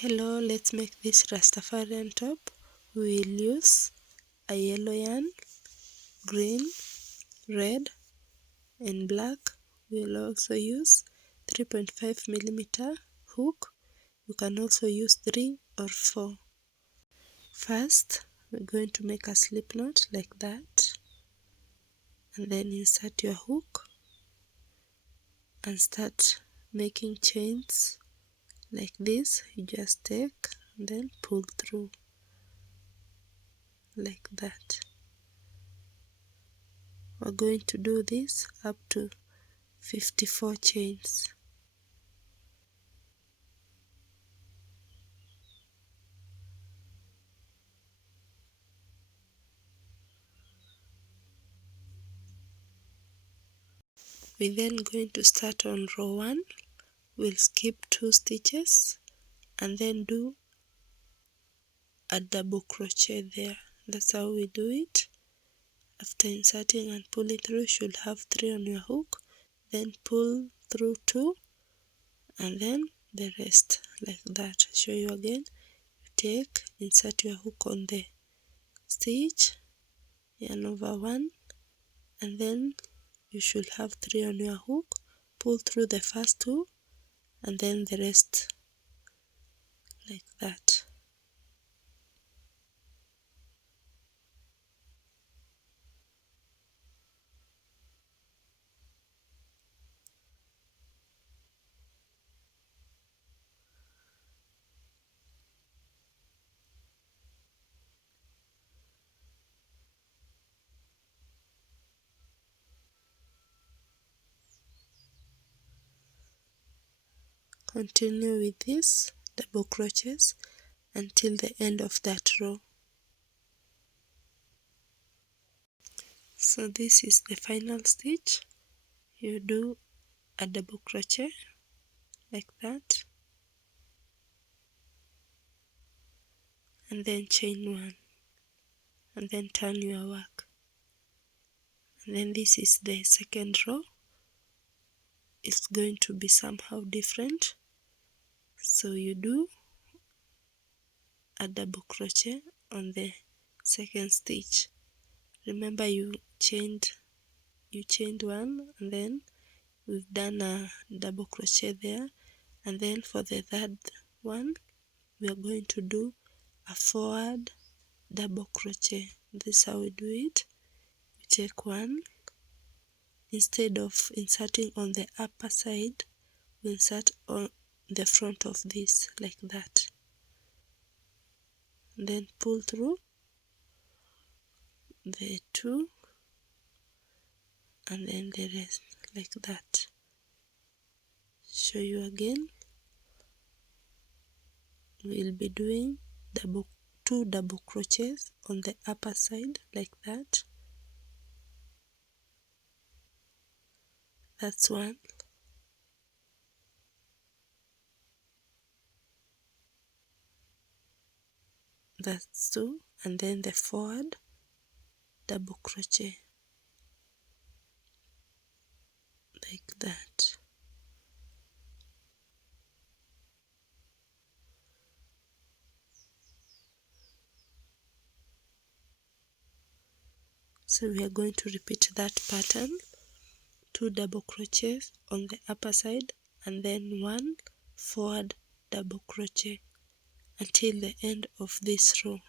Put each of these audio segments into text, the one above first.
Hello, let's make this Rastafarian top. We will use a yellow yarn, green, red and black. We will also use 3.5mm hook. You can also use 3 or 4. First, we're going to make a slip knot like that, and then insert your hook and start making chains like this. You just take and then pull through like that. We're going to do this up to 54 chains. We're then going to start on row 1. We'll skip 2 stitches and then do a double crochet there. That's how we do it. After inserting and pulling through, you should have 3 on your hook, then pull through 2 and then the rest like that. I'll show you again. You take, insert your hook on the stitch, yarn over 1, and then you should have 3 on your hook, pull through the first 2 and then the rest like that. Continue with this double crochets until the end of that row. So this is the final stitch. You do a double crochet like that and then chain 1 and then turn your work, and then this is the second row. It's going to be somehow different, so you do a double crochet on the second stitch. Remember you chained 1 and then we've done a double crochet there, and then for the third one we are going to do a forward double crochet. This is how we do it. We take 1, instead of inserting on the upper side, we insert on the front of this like that, and then pull through the 2 and then the rest like that. Show you again. We'll be doing 2 double crochets on the upper side like that. That's 1. That's 2, and then the forward double crochet like that. So we are going to repeat that pattern, 2 double crochets on the upper side and then 1 forward double crochet until the end of this row.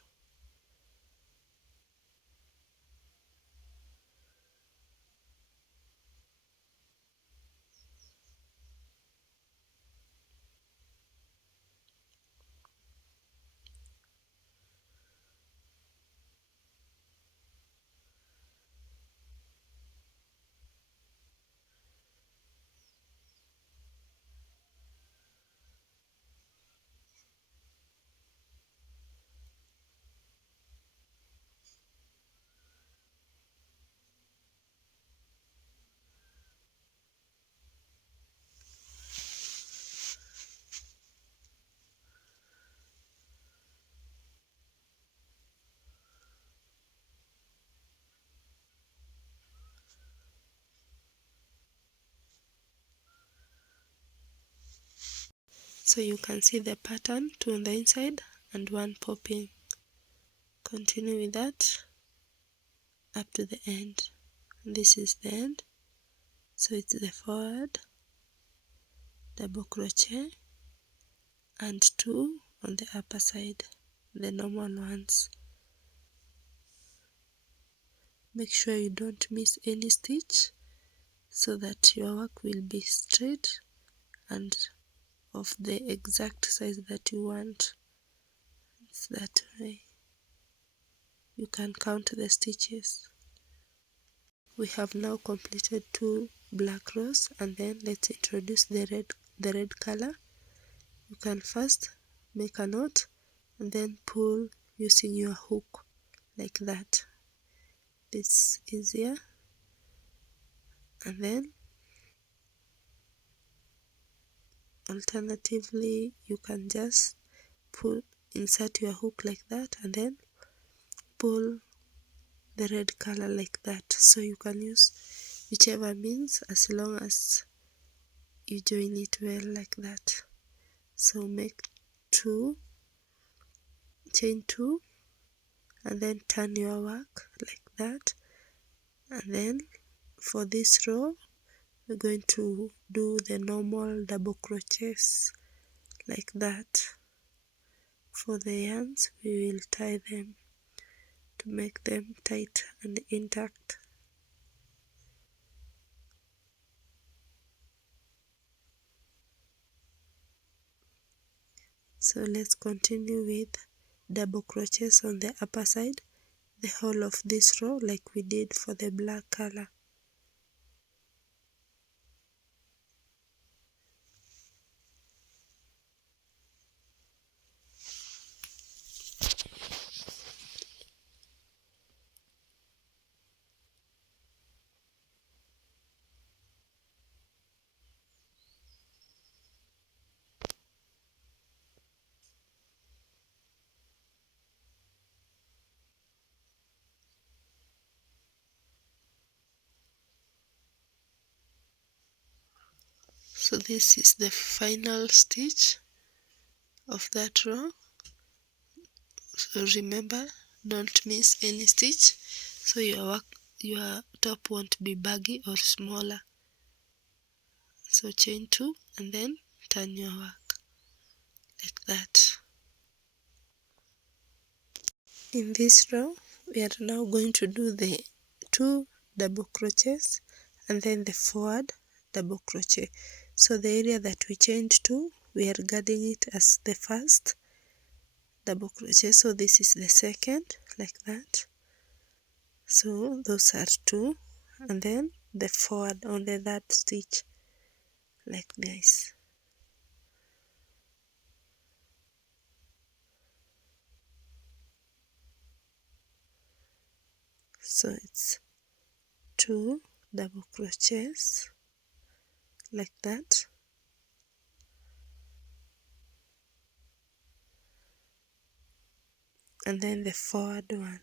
So you can see the pattern, 2 on the inside and 1 popping. Continue with that up to the end. This is the end. So it's the forward, double crochet, and 2 on the upper side, the normal ones. Make sure you don't miss any stitch so that your work will be straight and of the exact size that you want. It's that way. You can count the stitches. We have now completed 2 black rows, and then let's introduce the red color. You can first make a knot and then pull using your hook like that. It's easier. And then alternatively you can just insert your hook like that and then pull the red color like that. So you can use whichever means as long as you join it well like that. So make 2, chain 2, and then turn your work like that. And then for this row we're going to do the normal double crochets like that. For the yarns we will tie them to make them tight and intact. So let's continue with double crochets on the upper side, the whole of this row like we did for the black color. So this is the final stitch of that row. So remember, don't miss any stitch so your top won't be baggy or smaller. So chain 2 and then turn your work like that. In this row we are now going to do the 2 double crochets and then the forward double crochet. So the area that we chained to, we are guarding it as the first double crochet, so this is the second like that. So those are 2, and then the forward on the third stitch like this. So it's 2 double crochets like that, and then the forward one.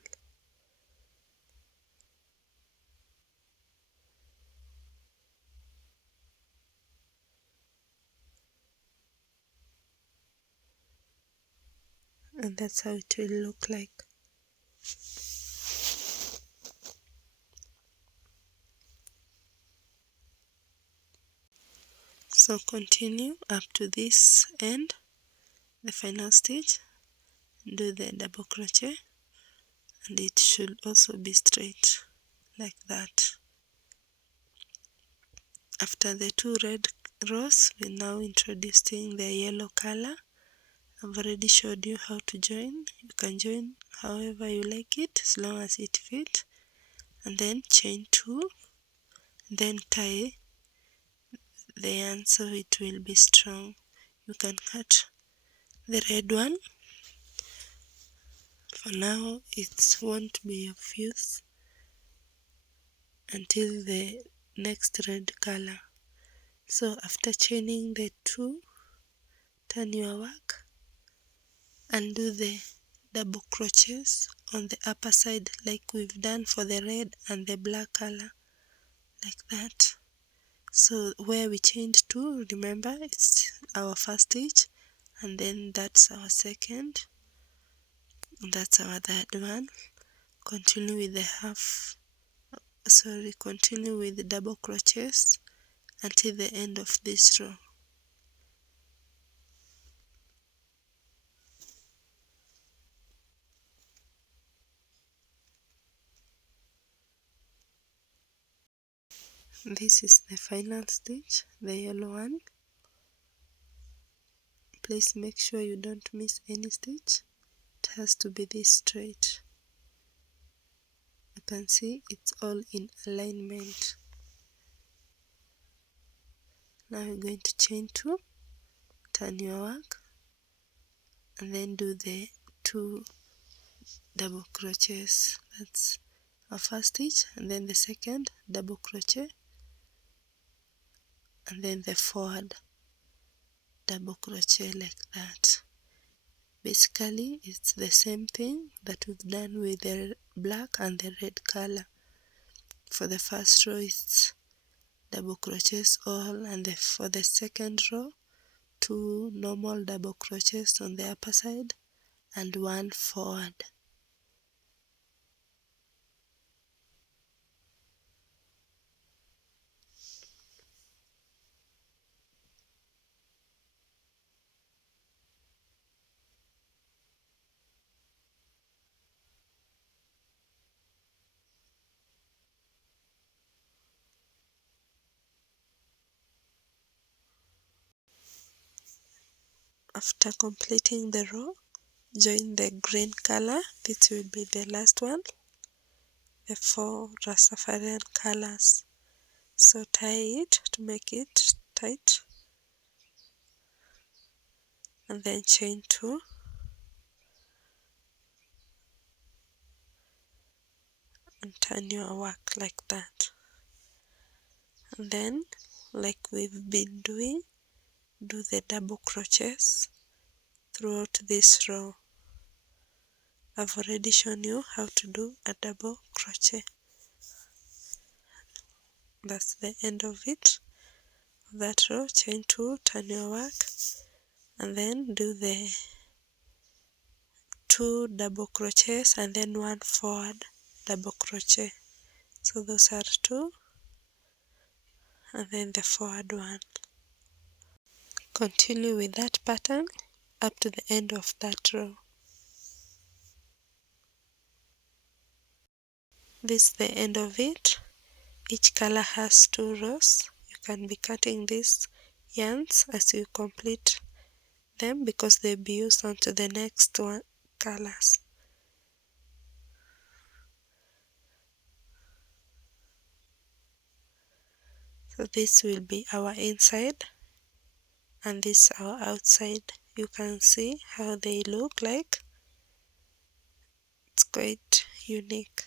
And that's how it will look like. So continue up to this end, the final stitch, do the double crochet, and it should also be straight like that. After the 2 red rows, we're now introducing the yellow color. I've already showed you how to join. You can join however you like it as long as it fits. And then chain 2, then tie the yarn so it will be strong. You can cut the red one. For now it won't be of use until the next red color. So after chaining the 2, turn your work and do the double crochets on the upper side like we've done for the red and the black color like that. So where we chained to, remember, it's our first stitch, and then that's our second, that's our third one. Continue with continue with the double crochets until the end of this row. This is the final stitch, the yellow one. Please make sure you don't miss any stitch. It has to be this straight. You can see it's all in alignment. Now you're going to chain 2, turn your work, and then do the 2 double crochets. That's our first stitch, and then the second double crochet, and then the forward double crochet like that. Basically it's the same thing that we've done with the black and the red color. For the first row it's double crochets all, and for the second row 2 normal double crochets on the upper side and 1 forward. After completing the row, join the green color. This will be the last one, the 4 Rastafarian colors. So tie it to make it tight, and then chain 2, and turn your work like that. And then, like we've been doing, do the double crochets throughout this row. I've already shown you how to do a double crochet. That's the end of it. That row, chain 2, turn your work, and then do the 2 double crochets and then 1 forward double crochet. So those are 2, and then the forward one. Continue with that pattern up to the end of that row. This is the end of it. Each color has 2 rows. You can be cutting these yarns as you complete them because they'll be used onto the next one colors. So this will be our inside and this our outside. You can see how they look like. It's quite unique.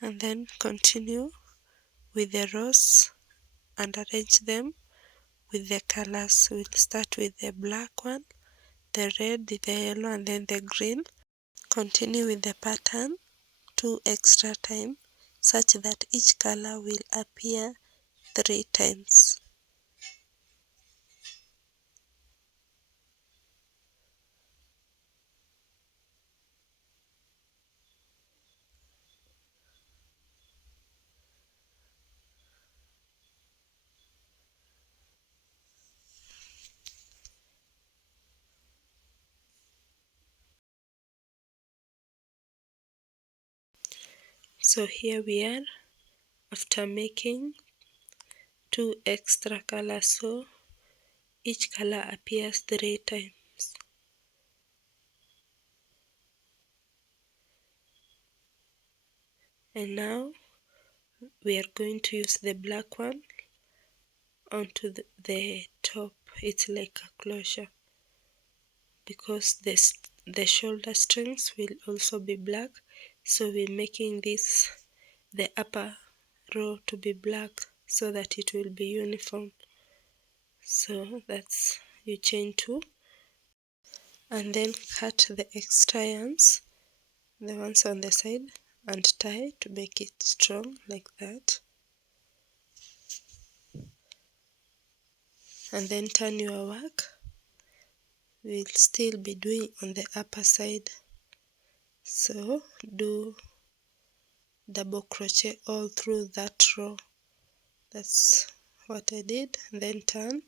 And then continue with the rows and arrange them with the colors. We'll start with the black one, the red, the yellow, and then the green. Continue with the pattern 2 extra times such that each color will appear 3 times. So here we are after making 2 extra colors, so each color appears 3 times. And now we are going to use the black one onto the top. It's like a closure because the shoulder strings will also be black, so we're making this the upper row to be black so that it will be uniform. So that's, you chain 2 and then cut the extra yarns, the ones on the side, and tie to make it strong like that, and then turn your work. We'll still be doing on the upper side, so do double crochet all through that row. That's what I did. Then turn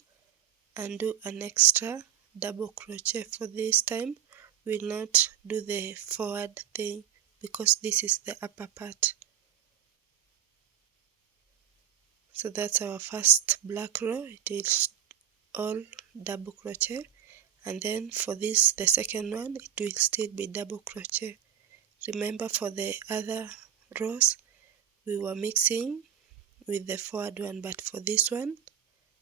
and do an extra double crochet. For this time we'll not do the forward thing because this is the upper part. So that's our first black row. It is all double crochet, and then for this, the second one, it will still be double crochet. Remember, for the other rows we were mixing with the forward one, but for this one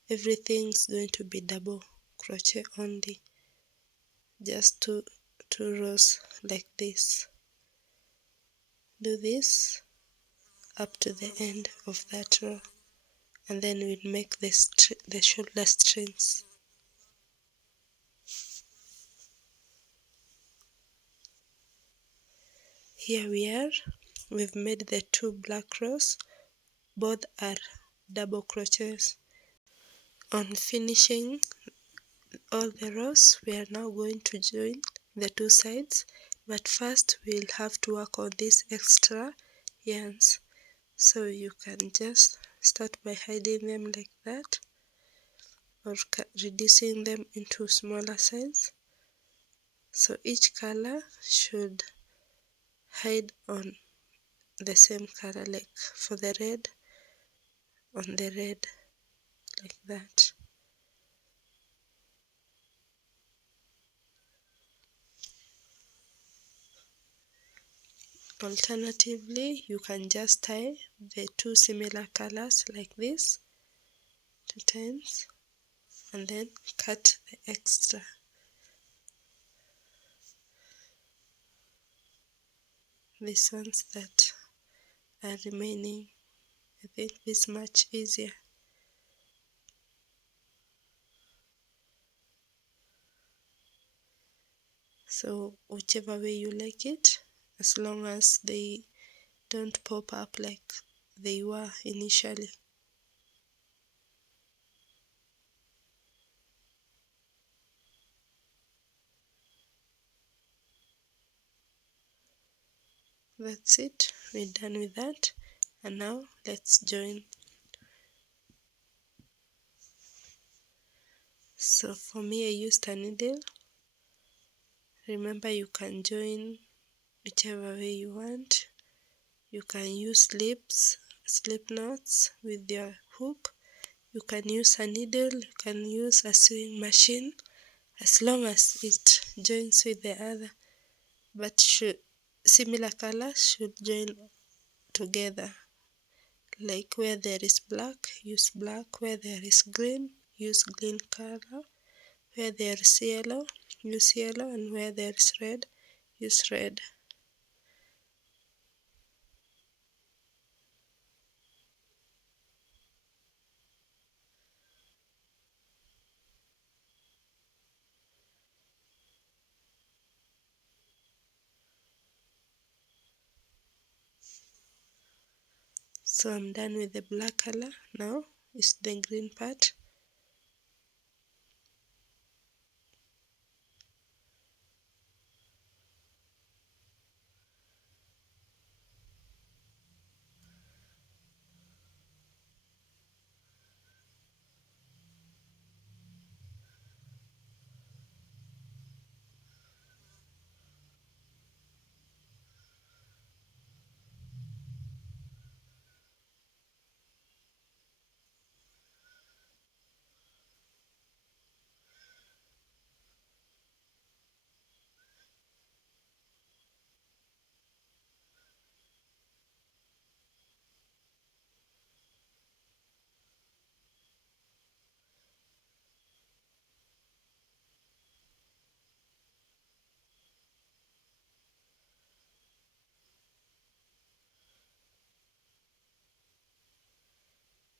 everything's going to be double crochet only. Just two rows like this. Do this up to the end of that row, and then we'll make the shoulder strings. Here we are. We've made the two black rows. Both are double crochets. On finishing all the rows, we are now going to join the two sides, but first we'll have to work on these extra yarns. So you can just start by hiding them like that, or reducing them into smaller size. So each color should hide on the same color, like for the red, on the red, like that. Alternatively, you can just tie the two similar colors like this 2 times and then cut the extra. These ones that are remaining, I think this much easier. So whichever way you like it, as long as they don't pop up like they were initially. That's it, we're done with that, and now let's join. So for me, I used a needle. Remember, you can join whichever way you want. You can use slip knots with your hook. You can use a needle, you can use a sewing machine, as long as it joins with the other. But similar colors should join together. Like where there is black, use black. Where there is green, use green color. Where there is yellow, use yellow. And where there is red, use red. So I'm done with the black color. Now is the green part.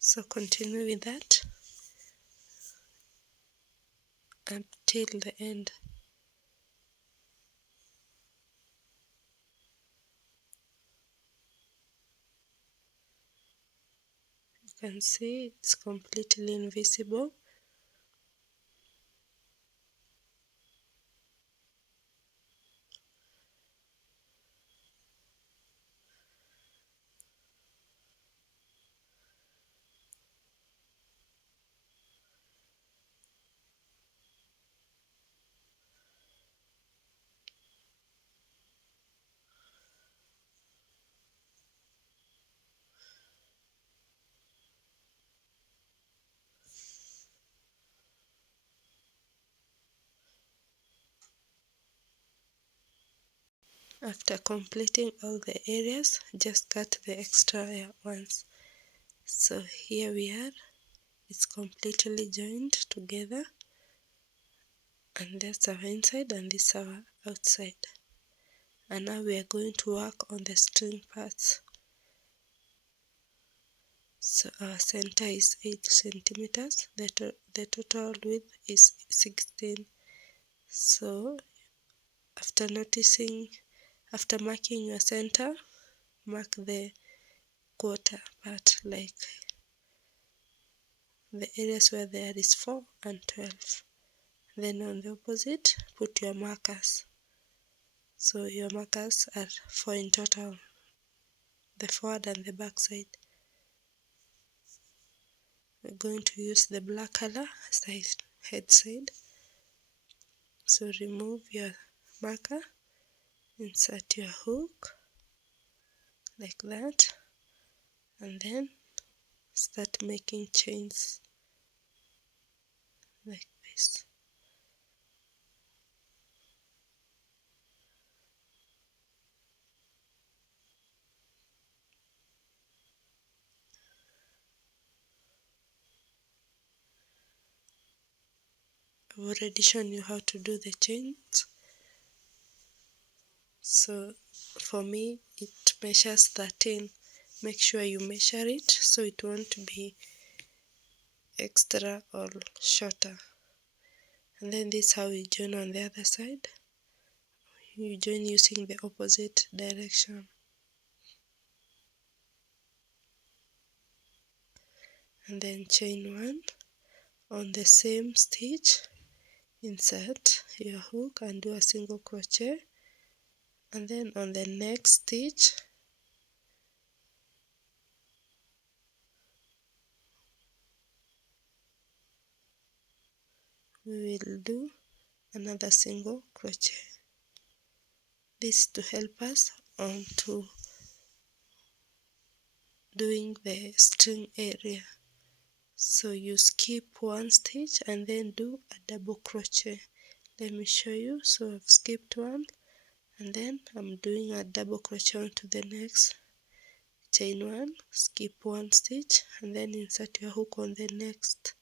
So continue with that until the end. can see it's completely invisible. After completing all the areas, just cut the extra ones. So here we are, it's completely joined together, and that's our inside and this our outside. And now we are going to work on the string parts. So our center is 8 centimeters, the total width is 16. So after marking your center, mark the quarter part, like the areas where there is 4 and 12. Then on the opposite, put your markers. So your markers are 4 in total, the forward and the back side. We're going to use the black color as the head side. So remove your marker, insert your hook like that, and then start making chains like this. I've already shown you how to do the chains. So for me it measures 13. Make sure you measure it so it won't be extra or shorter. And then this is how you join on the other side. You join using the opposite direction. And then chain 1 on the same stitch, insert your hook and do a single crochet, and then on the next stitch we will do another single crochet. This to help us on to doing the string area. So you skip one stitch and then do a double crochet. Let me show you. So I've skipped one and then I'm doing a double crochet onto the next. Chain 1, skip one stitch and then insert your hook on the next,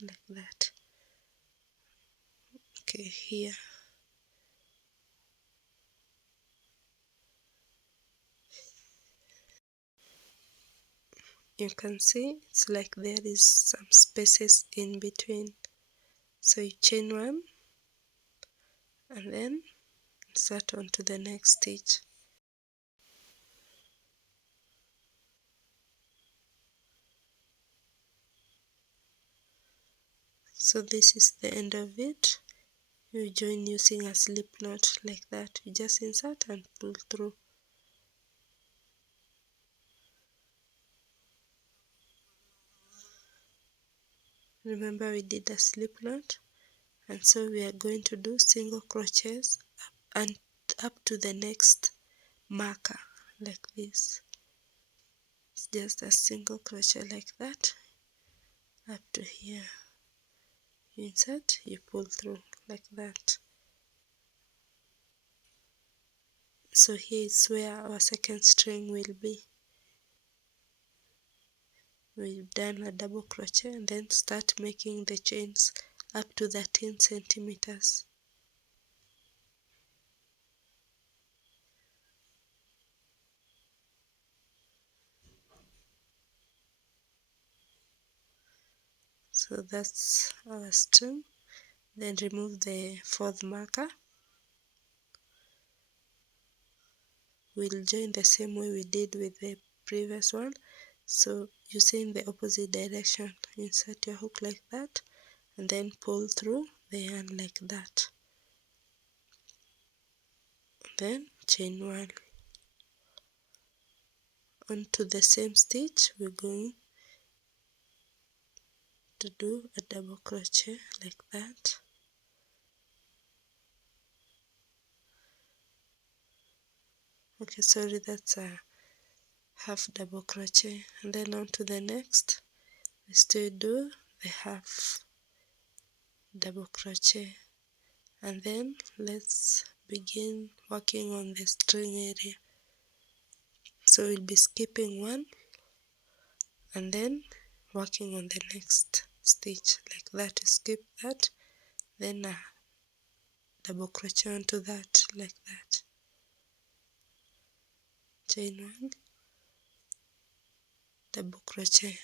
like that. Okay, here you can see it's like there is some spaces in between. So you chain 1 and then insert onto the next stitch. So this is the end of it. You join using a slip knot like that. You just insert and pull through. Remember we did a slip knot, and so we are going to do single crochets and up to the next marker like this. It's just a single crochet like that up to here. You insert, you pull through like that. So here is where our second string will be. We've done a double crochet and then start making the chains up to 13 centimeters. So that's our string. Then remove the fourth marker. We'll join the same way we did with the previous one. So using the opposite direction, insert your hook like that and then pull through the yarn like that, then chain 1. Onto the same stitch we're going to do a double crochet like that. Okay, sorry, that's a half double crochet. And then on to the next, we still do the half double crochet, and then let's begin working on the string area. So we'll be skipping one and then working on the next stitch like that. Skip that, then a double crochet onto that like that, chain 1, double crochet.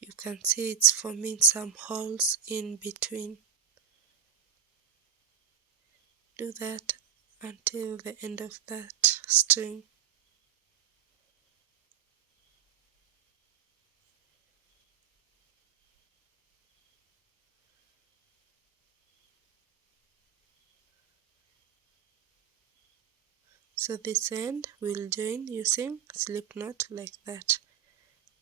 You can see it's forming some holes in between. Do that until the end of that string. So this end we'll join using slip knot like that,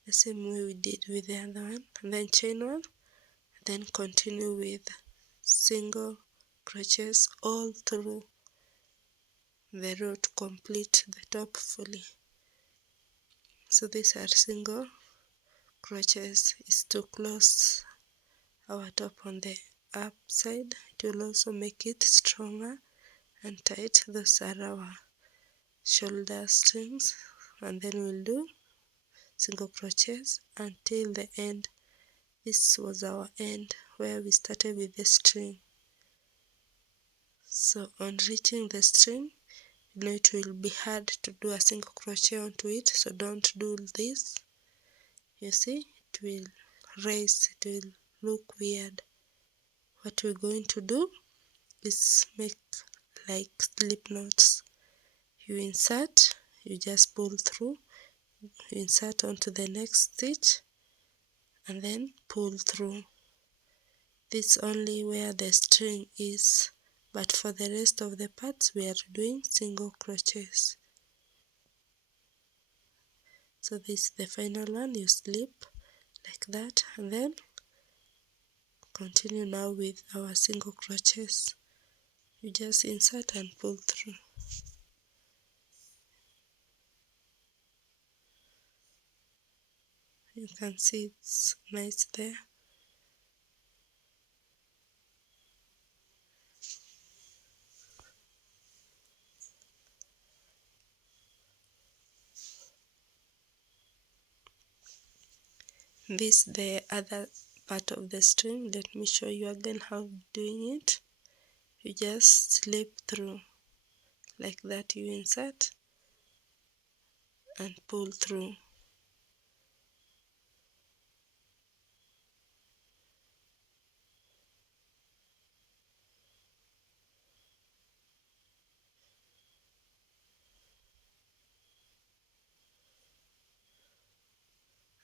the same way we did with the other one, and then chain 1, then continue with single crochets all through the row to complete the top fully. So these are single crochets, is to close our top on the up side. It will also make it stronger and tight. Those are our shoulder strings, and then we'll do single crochets until the end. This was our end where we started with the string. So on reaching the string, you know it will be hard to do a single crochet onto it, so don't do this. You see, it will raise, it will look weird. What we're going to do is make like slip knots. You insert, you just pull through, you insert onto the next stitch and then pull through. This only where the string is, but for the rest of the parts we are doing single crochets. So this is the final one. You slip like that and then continue now with our single crochets. You just insert and pull through. You can see it's nice there. This the other part of the string. Let me show you again how doing it. You just slip through like that. You insert and pull through.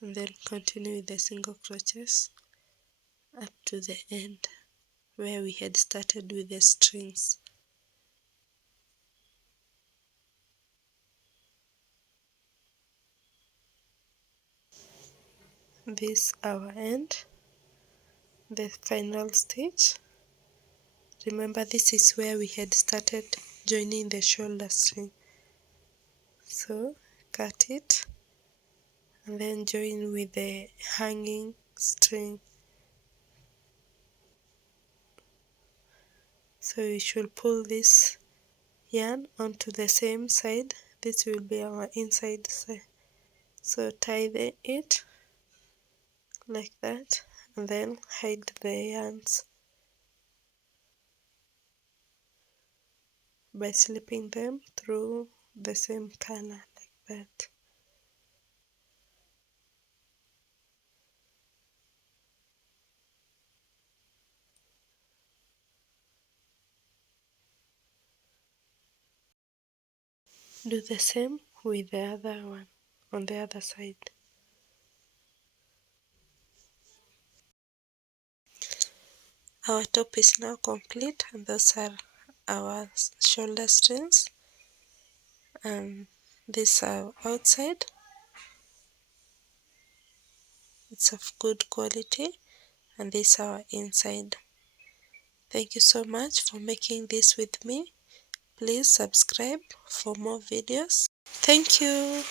And then continue with the single crochets up to the end where we had started with the strings. This our end, the final stitch. Remember, this is where we had started joining the shoulder string. So cut it and then join with the hanging string. So we should pull this yarn onto the same side. This will be our inside side. So tie it like that and then hide the yarns by slipping them through the same color like that. Do the same with the other one on the other side. Our top is now complete, and those are our shoulder strings, and these are outside. It's of good quality, and this are our inside. Thank you so much for making this with me. Please subscribe for more videos. Thank you.